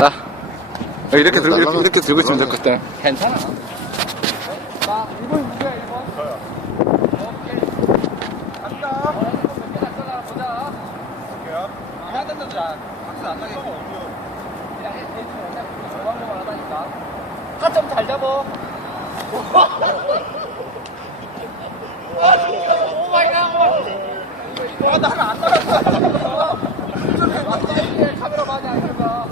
자, 이렇게 들고, 이렇게, 이렇게 들고 있으면 될것 같아. 괜찮아. 자, 1번 누구야, 1번? 저요. 오케이. 간다. 몇 개나 써라, 보자. 볼게요. 해야 된다, 자. 박스 안 나게. 그냥 해, 대충 그냥 조만조만 하다니까. 타점 잘 잡어. 오 마이 갓. 와, 나 하나 안 따랐어. 맞다, 이게 카메라 많이 안 들어가.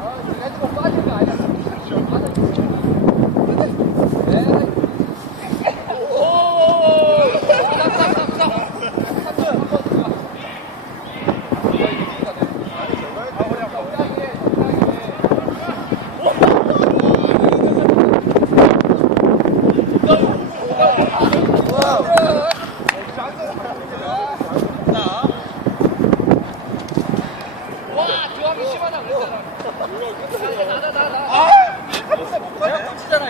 아, 이거 해주고 빠지는 거 아니야. 와, 들어가기 심하다 그랬잖아. 나나 나 나. 아, 내가 꽂히잖아 이거.